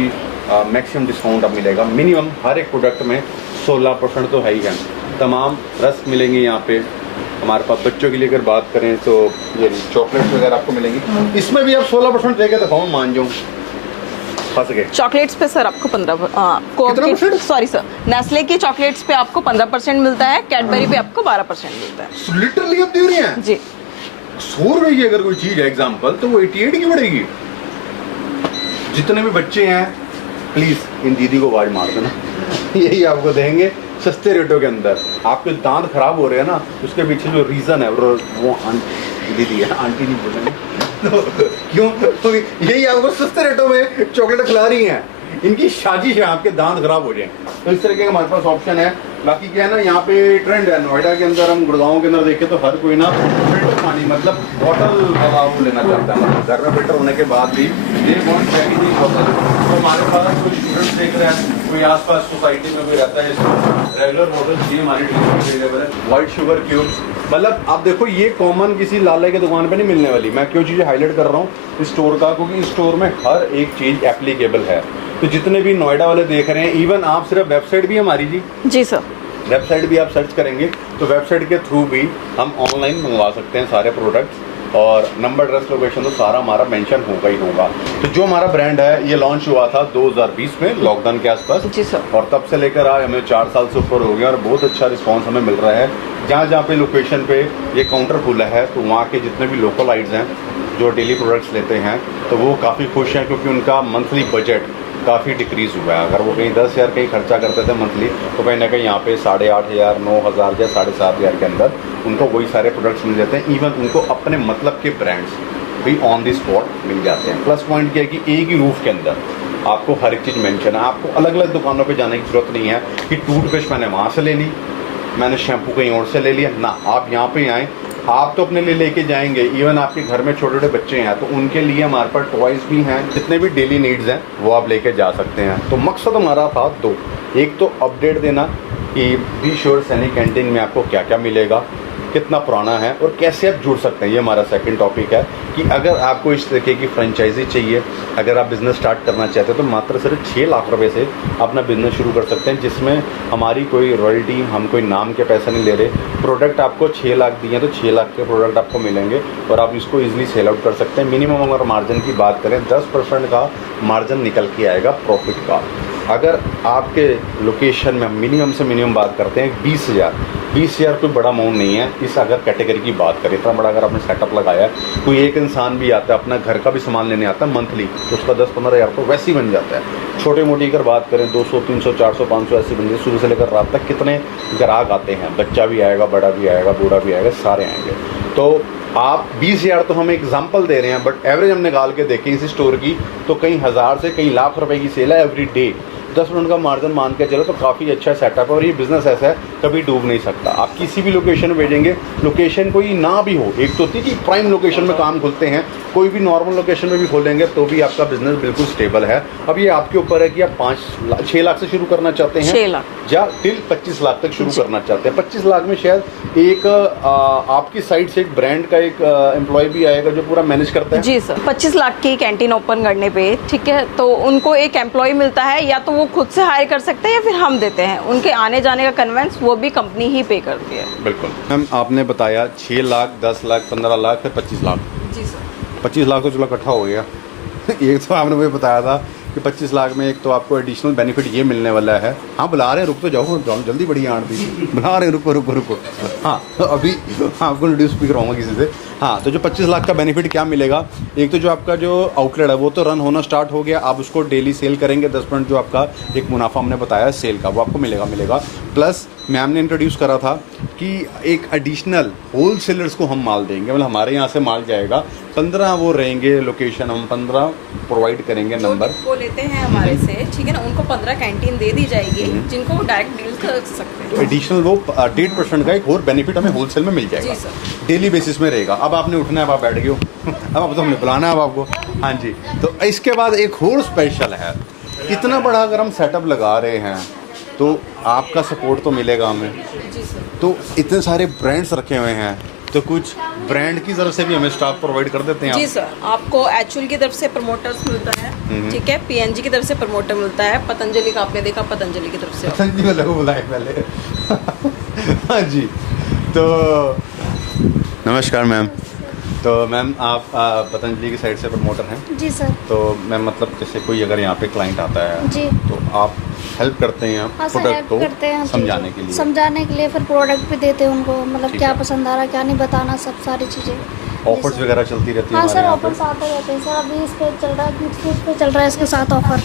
मैक्सिमम डिस्काउंट अब मिलेगा। मिनिमम हर एक प्रोडक्ट में 16% तो है ही है। तमाम रस्क मिलेंगे यहाँ पे हमारे पास। बच्चों के लिए अगर बात करें तो ये चॉकलेट्स वगैरह आपको मिलेंगी। इसमें भी आप 16% देके दिखाओ, मान जाऊँ फंस गए। चॉकलेट्स पे सर आपको 15% सॉरी सर, नेस्ले की चॉकलेट्स पे आपको 15% मिलता है, कैडबरी पे आपको 12% मिलता है। लिटरली आप दे रहे हैं जी। 100 रुपए की अगर कोई चीज है एग्जाम्पल तो वो 88 की पड़ेगी। जितने भी बच्चे हैं प्लीज इन दीदी को आवाज मार देना यही आपको देंगे सस्ते रेटों के अंदर। आपके दांत खराब हो रहे हैं ना, उसके पीछे जो रीजन है वो दीदी है, आंटी नहीं बोलेंगे तो क्यों, तो यही आपको सस्ते रेटों में चॉकलेट खिला रही हैं। इनकी साजिश है आपके दांत खराब हो जाए। तो इस तरीके का हमारे पास ऑप्शन है। बाकी क्या है ना, यहाँ पे ट्रेंड है नोएडा के अंदर, हम गुड़गांव के अंदर देखें तो हर कोई ना फिल्टर पानी मतलब बॉटल वाला वो लेना चाहता है। मतलब घर में फिल्टर होने के बाद भी ये बहुत पैकेजिंग बॉटल। तो हमारे पास कोई स्टूडेंट देख रहे हैं, कोई आसपास सोसाइटी में कोई रहता है, इसको रेगुलर बॉटल ये हमारी अवेलेबल है। व्हाइट शुगर क्यूब्स, मतलब आप देखो ये कॉमन किसी लाले की दुकान पे नहीं मिलने वाली। मैं क्यों चीज़ें हाईलाइट कर रहा हूँ इस स्टोर का, क्योंकि इस स्टोर में हर एक चीज़ एप्लीकेबल है। तो जितने भी नोएडा वाले देख रहे हैं, इवन आप सिर्फ वेबसाइट भी हमारी जी सर, वेबसाइट भी आप सर्च करेंगे तो वेबसाइट के थ्रू भी हम ऑनलाइन मंगवा सकते हैं सारे प्रोडक्ट्स। और नंबर, एड्रेस, लोकेशन तो सारा हमारा मेंशन होगा ही होगा। तो जो हमारा ब्रांड है ये लॉन्च हुआ था 2020 में लॉकडाउन के आसपास जी सर, और तब से लेकर आज हमें 4 साल से ऊपर हो गया और बहुत अच्छा रिस्पांस हमें मिल रहा है। जहाँ जहाँ पे लोकेशन पे ये काउंटर खुला है तो वहाँ के जितने भी लोकल आइड्स हैं जो डेली प्रोडक्ट्स लेते हैं तो वो काफ़ी खुश हैं, क्योंकि उनका मंथली बजट काफ़ी डिक्रीज़ हुआ है। अगर वो कहीं 10,000 कहीं खर्चा करते थे मंथली, तो कहीं ना कहीं यहाँ पे 8,500, 9,000 या 7,500 के अंदर उनको वही सारे प्रोडक्ट्स मिल जाते हैं। इवन उनको अपने मतलब के ब्रांड्स भी ऑन दी स्पॉट मिल जाते हैं। प्लस पॉइंट क्या है कि एक ही रूफ के अंदर आपको हर एक चीज़ मेंशन है। आपको अलग अलग दुकानों पे जाने की जरूरत नहीं है कि टूथपेस्ट मैंने वहाँ से ले ली, मैंने शैम्पू कहीं और से ले लिया ना। आप यहाँ पे आएँ, आप तो अपने लिए लेके जाएंगे। इवन आपके घर में छोटे छोटे बच्चे हैं तो उनके लिए हमारे पास टॉयज भी हैं। जितने भी डेली नीड्स हैं वो आप लेके जा सकते हैं। तो मकसद हमारा था दो, एक तो अपडेट देना कि बी श्योर सैनिक कैंटीन में आपको क्या क्या मिलेगा, कितना पुराना है और कैसे आप जुड़ सकते हैं। ये हमारा सेकंड टॉपिक है कि अगर आपको इस तरीके की फ्रेंचाइजी चाहिए, अगर आप बिज़नेस स्टार्ट करना चाहते हैं तो मात्र सिर्फ 6 लाख रुपए से अपना बिज़नेस शुरू कर सकते हैं, जिसमें हमारी कोई रॉयल्टी, हम कोई नाम के पैसे नहीं ले रहे। प्रोडक्ट आपको 6 लाख दिए तो 6 लाख के प्रोडक्ट आपको मिलेंगे और आप इसको ईजिली सेल आउट कर सकते हैं। मिनिमम अगर मार्जिन की बात करें 10% का मार्जिन निकल के आएगा प्रॉफिट का। अगर आपके लोकेशन में मिनिमम से मिनिमम बात करते हैं 20,000 कोई बड़ा अमाउंट नहीं है। इस अगर कैटेगरी की बात करें, इतना बड़ा अगर आपने सेटअप लगाया है, कोई एक इंसान भी आता है अपना घर का भी सामान लेने आता है मंथली, तो उसका 10-15 हज़ार तो वैसे ही बन जाता है। छोटे मोटी अगर बात करें 200, 300, 400, 500 ऐसी बन जाए। सुबह से लेकर रात तक कितने ग्राहक आते हैं, बच्चा भी आएगा, बड़ा भी आएगा, बूढ़ा भी आएगा, सारे आएंगे। तो आप 20,000 तो हम एग्जाम्पल दे रहे हैं, बट एवरेज हम निकाल के देखें इसी स्टोर की तो कई हज़ार से कई लाख रुपए की सेल है एवरी डे। 10% का मार्जिन मान के चलो तो काफ़ी अच्छा सेटअप है और ये बिजनेस ऐसा है कभी डूब नहीं सकता। आप किसी भी लोकेशन में भेजेंगे, लोकेशन कोई ना भी हो, एक तो होती है कि प्राइम लोकेशन में काम खुलते हैं, कोई भी नॉर्मल लोकेशन में भी खोलेंगे तो भी आपका बिजनेस बिल्कुल स्टेबल है। अब ये आपके ऊपर है कि आप 6 लाख से शुरू करना चाहते हैं 6 लाख या टिल 25 लाख तक शुरू करना चाहते हैं। 25 लाख में शायद एक आपकी साइड से एक ब्रांड का एक एम्प्लॉय भी आएगा जो पूरा मैनेज करता है। जी सर, 25 लाख की कैंटीन ओपन करने पे, ठीक है, तो उनको एक एम्प्लॉय मिलता है, या तो वो खुद से हायर कर सकते हैं या फिर हम देते हैं। उनके आने जाने का कन्वेंस वो भी कंपनी ही पे करती है। बिल्कुल मैम, आपने बताया 6 लाख, 10 लाख, 15 लाख, फिर 25 लाख। जी सर, 25 लाख तो चलो इकट्ठा हो गया एक तो आपने मुझे बताया था कि 25 लाख में एक तो आपको एडिशनल बेनिफिट ये मिलने वाला है। हाँ बुला रहे हैं, रुक तो जाओ जल्दी, बढ़िया आंटी बुला रहे हैं, रुको। हाँ अभी हाँ आपको इंट्रोड्यूस भी कराऊंगा किसी से। हाँ तो जो 25 लाख का बेनिफिट क्या मिलेगा, एक तो जो आपका जो आउटलेट है वो तो रन होना स्टार्ट हो गया, आप उसको डेली सेल करेंगे, 10% जो आपका एक मुनाफा हमने बताया सेल का वो आपको मिलेगा। प्लस मैम ने इंट्रोड्यूस करा था कि एक एडिशनल होल सेलर्स को हम माल देंगे, मतलब हमारे यहाँ से माल जाएगा, 15 वो रहेंगे लोकेशन, हम 15 प्रोवाइड करेंगे नंबर वो लेते हैं हमारे से, ठीक है ना, उनको 15 कैंटीन दे दी जाएगी जिनको वो डायरेक्ट डील कर सकते हैं। तो एडिशनल वो 8% का एक और बेनिफिट हमें होलसेल में मिल जाएगा, जी सर। डेली बेसिस में रहेगा। अब आपने उठना है, अब आप बैठ गए हो अब तो हमने बुलाना है अब आपको। हाँ जी, तो इसके बाद एक और स्पेशल है, इतना बड़ा अगर हम सेटअप लगा रहे हैं तो आपका सपोर्ट तो मिलेगा हमें। जी सर। तो इतने सारे ब्रांड्स रखे हुए हैं, तो कुछ ब्रांड की तरफ से भी हमें स्टाफ प्रोवाइड कर देते हैं जी आप? सर, आपको एचयूएल की तरफ से प्रमोटर्स मिलता है, ठीक है, पीएनजी की तरफ से प्रमोटर मिलता है, पतंजलि का आपने देखा, पतंजलि की तरफ से पतंजलि वाले को बुलाए पहले हाँ जी, तो नमस्कार मैम। तो मैम आप पतंजलि की साइड से प्रमोटर हैं? जी सर। तो मैम मतलब जैसे कोई अगर यहाँ पे क्लाइंट आता है जी, तो आप हेल्प करते हैं हाँ सर, प्रोडक्ट हेल्प को करते हैं समझाने के लिए? समझाने के लिए, फिर प्रोडक्ट भी देते हैं उनको, मतलब ठीक क्या है। पसंद आ रहा है क्या नहीं बताना, सब सारी चीज़ें। ऑफर्स वगैरह चलती रहती है हाँ हमारे सर, यहाँ पे? ऑफर्स आते रहते हैं सर, अभी इस पे चल रहा है, किड्स फूड पे चल रहा है इसके साथ ऑफर,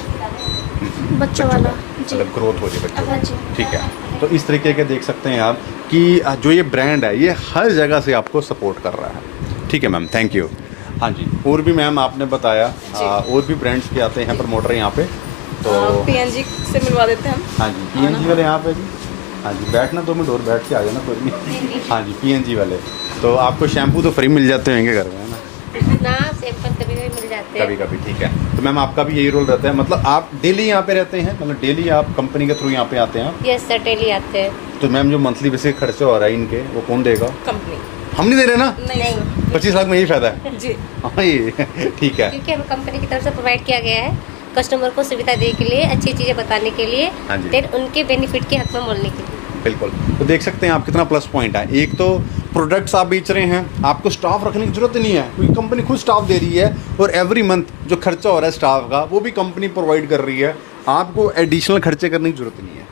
बच्चों वाला। जी मतलब ग्रोथ हो जाए बच्चों हाँ की। जी। ठीक है, तो इस तरीके के देख सकते हैं आप कि जो ये ब्रांड है ये हर जगह से आपको सपोर्ट कर रहा है। ठीक है मैम, थैंक यू। हाँ जी, और भी मैम आपने बताया और भी ब्रांड्स के आते हैं प्रमोटर यहाँ पे, तो पीएनजी से मिलवा देते हैं हम। हाँ जी, पीएनजी वाले यहाँ पे जी। हाँ जी, बैठना 2 मिनट और बैठ के आ जाना, कोई नहीं। हाँ जी, पीएनजी वाले, तो आपको शैम्पू तो फ्री मिल जाते होंगे घर में, है ना? ना सैंपल कभी कभी मिल जाते हैं। कभी कभी, ठीक है। तो मैम आपका भी यही रोल रहता है, मतलब आप डेली यहाँ पे रहते हैं, मतलब डेली आप कंपनी के थ्रू यहाँ पे आते हैं? यस सर, डेली आते हैं। तो मैम जो मंथली बेसिस खर्चे हो रहा है इनके, वो कौन देगा? कंपनी। हम नहीं दे रहे ना? नहीं 25 लाख में यही फायदा है। जी। हाँ ये ठीक है। क्योंकि हमें कंपनी की तरफ से प्रोवाइड किया गया है कस्टमर को सुविधा देने के लिए, अच्छी चीज़ें बताने के लिए, हाँ जी। देन उनके बेनिफिट के हक में बोलने के लिए। बिल्कुल, तो देख सकते हैं आप कितना प्लस पॉइंट है। एक तो प्रोडक्ट्स आप बेच रहे हैं, आपको स्टाफ रखने की जरूरत नहीं है, क्योंकि कंपनी खुद स्टाफ दे रही है, और एवरी मंथ जो खर्चा हो रहा है स्टाफ का वो भी कंपनी प्रोवाइड कर रही है, आपको एडिशनल खर्चे करने की जरूरत नहीं है।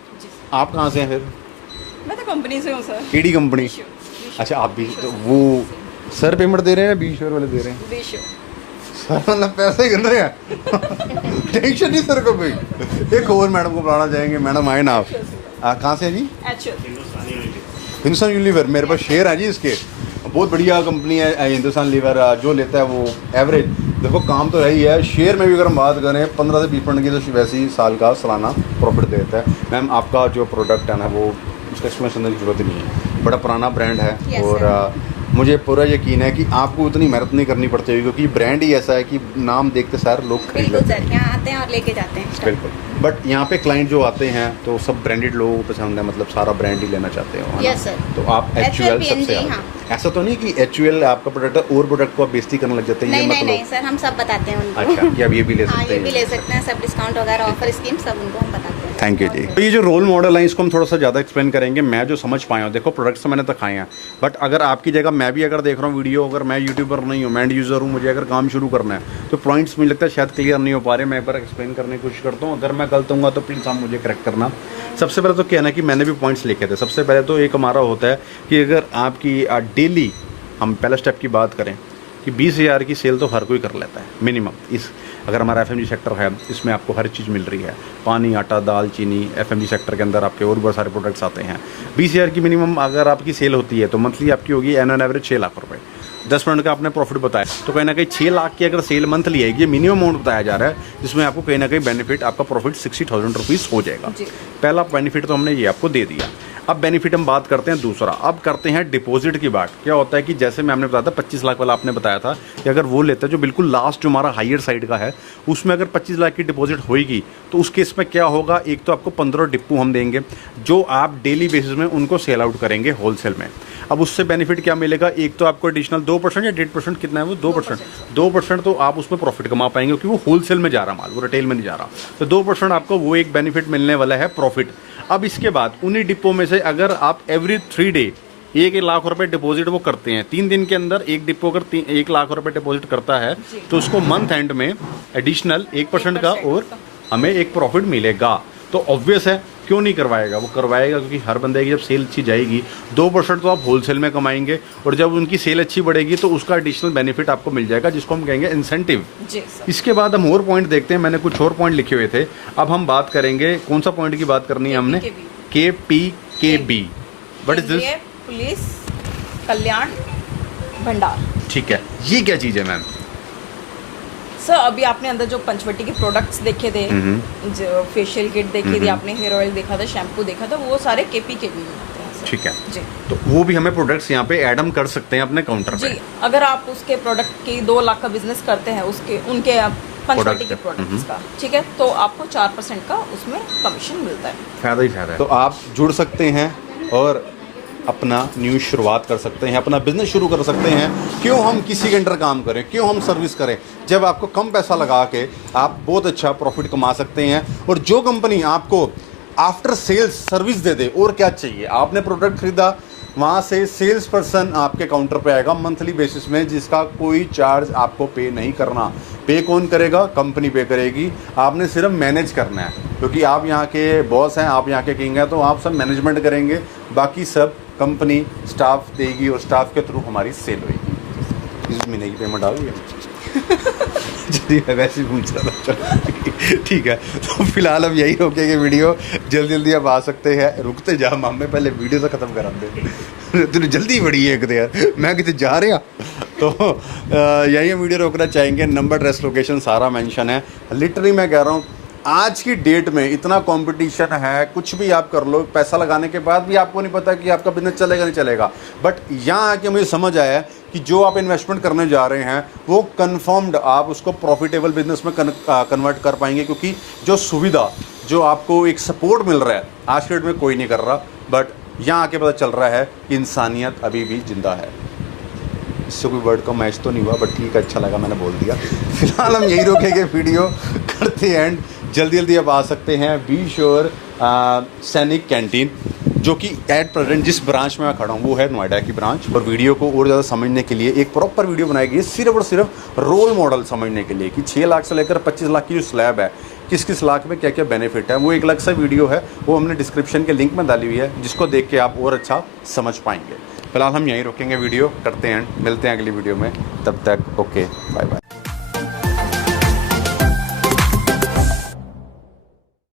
आप कहाँ से हैं फिर? मैं तो कंपनी से हूँ सर। KD company? अच्छा, आप भी तो वो सर पेमेंट दे रहे हैं, 20 वाले दे रहे हैं? बीशो। सर मतलब पैसे गिन रहे हैं टेंशन नहीं सर को कोई। एक और मैडम को बुलाना चाहेंगे, मैडम आए ना आप? कहाँ से है जी? एचयूएल। हिंदुस्तान यूनिलीवर, मेरे पास शेयर है जी इसके, बहुत बढ़िया कंपनी है हिंदुस्तान लीवर। जो लेता है वो एवरेज देखो काम तो रही है, शेयर में भी अगर हम बात करें 15 से 20% की तो वैसे ही साल का सालाना प्रॉफिट देता है। मैम आपका जो प्रोडक्ट है ना वो उसका एक्सप्लेनेशन की जरूरत नहीं है, बड़ा पुराना ब्रांड है। Yes, और मुझे पूरा यकीन है कि आपको उतनी मेहनत नहीं करनी पड़ती होगी, क्योंकि ब्रांड ही ऐसा है कि नाम देखते सारे लोग खरीद बिल्कुल लेते सर, हैं। यहाँ आते हैं और लेके जाते हैं। बिल्कुल, बट यहाँ पे क्लाइंट जो आते हैं तो सब ब्रांडेड लोगों को पसंद है, मतलब सारा ब्रांड ही लेना चाहते हो, है ना? Yes, sir. तो आप HUL HUL, सबसे PNG, हाँ। ऐसा तो नहीं कि HUL आपका प्रोडक्ट है और प्रोडक्ट को आप बेइज्जती करने लग जाते हैं, नहीं ये नहीं मतलब? नहीं सर, हम सब बताते हैं उनको। अच्छा, कि आप ये भी ले हाँ, सकते ये हैं? भी ले सकते हैं, सब डिस्काउंट वगैरह ऑफर स्कीम सब उनको हम बताते हैं। थैंक यू जी। तो ये जो रोल मॉडल है इसको हम थोड़ा सा ज़्यादा एक्सप्लेन करेंगे। मैं जो समझ पाया हूँ, देखो प्रोडक्ट्स तो मैंने दिखाए हैं, बट अगर आपकी जगह मैं भी अगर देख रहा हूँ वीडियो, अगर मैं यूट्यूबर नहीं हूँ, मैं एंड यूज़र हूँ, मुझे अगर काम शुरू करना है तो पॉइंट्स मुझे लगता है शायद क्लियर नहीं हो पा रहे, मैं एक बार एक्सप्लेन करने की कोशिश करता हूँ। अगर मैं गलत हूँ तो प्लीज़ आप मुझे करेक्ट करना। सबसे पहले तो क्या है ना कि मैंने भी पॉइंट्स लिखे थे। सबसे पहले तो एक हमारा होता है कि अगर आपकी डेली, हम पहला स्टेप की बात करें कि 20,000 की सेल तो हर कोई कर लेता है मिनिमम। इस अगर हमारा FMG सेक्टर है, इसमें आपको हर चीज़ मिल रही है, पानी, आटा, दाल, चीनी। FMG सेक्टर के अंदर आपके और बहुत सारे प्रोडक्ट्स आते हैं। 20,000 की मिनिमम अगर आपकी सेल होती है तो मंथली आपकी होगी ऑन एवरेज 6 लाख रुपए। 10% का आपने प्रॉफिट बताया, तो कहीं ना कहीं 6 लाख की अगर सेल मंथली आएगी, ये मिनिमम अमाउंट बताया जा रहा है, जिसमें आपको कहीं ना कहीं बेनिफिट, आपका प्रॉफिट 60,000 रुपीज़ हो जाएगा। पहला बेनिफिट तो हमने ये आपको दे दिया। अब बेनिफिट हम बात करते हैं दूसरा। अब करते हैं डिपॉजिट की बात। क्या होता है कि जैसे मैं हमने बताया था 25 लाख वाला, आपने बताया था कि अगर वो लेता है जो बिल्कुल लास्ट जो हमारा हायर साइड का है, उसमें अगर 25 लाख की डिपॉजिट होएगी तो उस केस में क्या होगा, एक तो आपको 15 डिप्पू हम देंगे जो आप डेली बेसिस में उनको सेल आउट करेंगे होलसेल में। अब उससे बेनिफिट क्या मिलेगा, एक तो आपको एडिशनल 2% या 1.5% कितना है वो 2% तो आप उसमें प्रॉफिट कमा पाएंगे, क्योंकि वो होलसेल में जा रहा माल, वो रिटेल में नहीं जा रहा। तो 2% आपको वो एक बेनिफिट मिलने वाला है प्रॉफिट। अब इसके बाद उन्हीं डिपो में से अगर आप एवरी 3 डे 1 लाख रुपए डिपॉजिट वो करते हैं, 3 दिन के अंदर एक डिपो अगर 1 लाख रुपए डिपॉजिट करता है तो उसको मंथ एंड में एडिशनल 1% का और हमें एक प्रॉफिट मिलेगा। तो ऑब्वियस है क्यों नहीं करवाएगा, वो करवाएगा क्योंकि हर बंदे की जब सेल अच्छी जाएगी 2% तो आप होलसेल में कमाएंगे और जब उनकी सेल अच्छी बढ़ेगी तो उसका एडिशनल बेनिफिट आपको मिल जाएगा जिसको हम कहेंगे इंसेंटिव। इसके बाद हम और पॉइंट देखते हैं, मैंने कुछ और पॉइंट लिखे हुए थे। अब हम बात करेंगे कौन सा पॉइंट की बात करनी है हमने, KPKB। What is this? Police Kalyan Bhandar. ठीक है, ये क्या चीज़ है मैम? सर अभी आपने अंदर जो पंचवटी के प्रोडक्ट्स देखे थे, जो फेशियल किट देखी थी आपने, हेयर ऑयल देखा था, शैम्पू देखा था, वो सारे KPKB में आते हैं सर। ठीक है जी। तो वो भी हमें प्रोडक्ट्स यहाँ पे एड हम कर सकते हैं अपने काउंटर पे। जी, अगर आप उसके प्रोडक्ट की 2 लाख का बिजनेस करते हैं उसके उनके पंचवटी के प्रोडक्ट्स का, ठीक है, तो आपको 4% का उसमें कमीशन मिलता है। फायदा ही फायदा है। तो आप जुड़ सकते हैं और अपना न्यू शुरुआत कर सकते हैं, अपना बिजनेस शुरू कर सकते हैं। क्यों हम किसी के अंडर काम करें, क्यों हम सर्विस करें, जब आपको कम पैसा लगा के आप बहुत अच्छा प्रॉफिट कमा सकते हैं। और जो कंपनी आपको आफ्टर सेल्स सर्विस दे दे, और क्या चाहिए? आपने प्रोडक्ट खरीदा, वहाँ से सेल्स पर्सन आपके काउंटर पे आएगा मंथली बेसिस में, जिसका कोई चार्ज आपको पे नहीं करना। पे कौन करेगा? कंपनी पे करेगी। आपने सिर्फ मैनेज करना है, क्योंकि आप यहाँ के बॉस हैं, आप यहाँ के किंग हैं, तो आप सब मैनेजमेंट करेंगे, बाकी सब कंपनी स्टाफ देगी और स्टाफ के थ्रू हमारी सेल होगी। इस महीने की पेमेंट आ गई है? वैसे ही पूछ रहा था। ठीक है, तो फिलहाल अब यही रोकेंगे वीडियो, जल्दी जल्दी आप आ सकते हैं। रुकते जा मामे, पहले वीडियो तो ख़त्म करा दे। तेरी जल्दी बड़ी है एक तो यार, मैं कितने जा रहा। तो यही हम वीडियो रोकना चाहेंगे। नंबर, एड्रेस, लोकेशन सारा मेंशन है। लिटरली मैं कह रहा हूँ आज की डेट में इतना कंपटीशन है, कुछ भी आप कर लो, पैसा लगाने के बाद भी आपको नहीं पता कि आपका बिजनेस चलेगा नहीं चलेगा। बट यहाँ आके मुझे समझ आया कि जो आप इन्वेस्टमेंट करने जा रहे हैं वो कंफर्म्ड आप उसको प्रॉफिटेबल बिजनेस में कन्वर्ट कर पाएंगे, क्योंकि जो सुविधा, जो आपको एक सपोर्ट मिल रहा है आज की डेट में कोई नहीं कर रहा। बट यहाँ आके पता चल रहा है कि इंसानियत अभी भी जिंदा है। इससे कोई वर्ड का मैच तो नहीं हुआ, बट ठीक है, अच्छा लगा, मैंने बोल दिया। फिलहाल हम यही रोकेंगे, वीडियो करते एंड। जल्दी जल्दी आप आ सकते हैं। बी श्योर सैनिक कैंटीन, जो कि एट प्रेजेंट जिस ब्रांच में मैं खड़ा हूँ वो है नोएडा की ब्रांच। और वीडियो को और ज़्यादा समझने के लिए एक प्रॉपर वीडियो बनाई गई है, सिर्फ और सिर्फ रोल मॉडल समझने के लिए कि 6 लाख से लेकर 25 लाख की जो स्लैब है, किस किस लाख में क्या क्या बेनिफिट है, वो एक अलग सा वीडियो है, वो हमने डिस्क्रिप्शन के लिंक में डाली हुई है, जिसको देख के आप और अच्छा समझ पाएंगे। फिलहाल हम यहीं रोकेंगे, वीडियो करते हैं, मिलते हैं अगली वीडियो में। तब तक ओके, बाय बाय।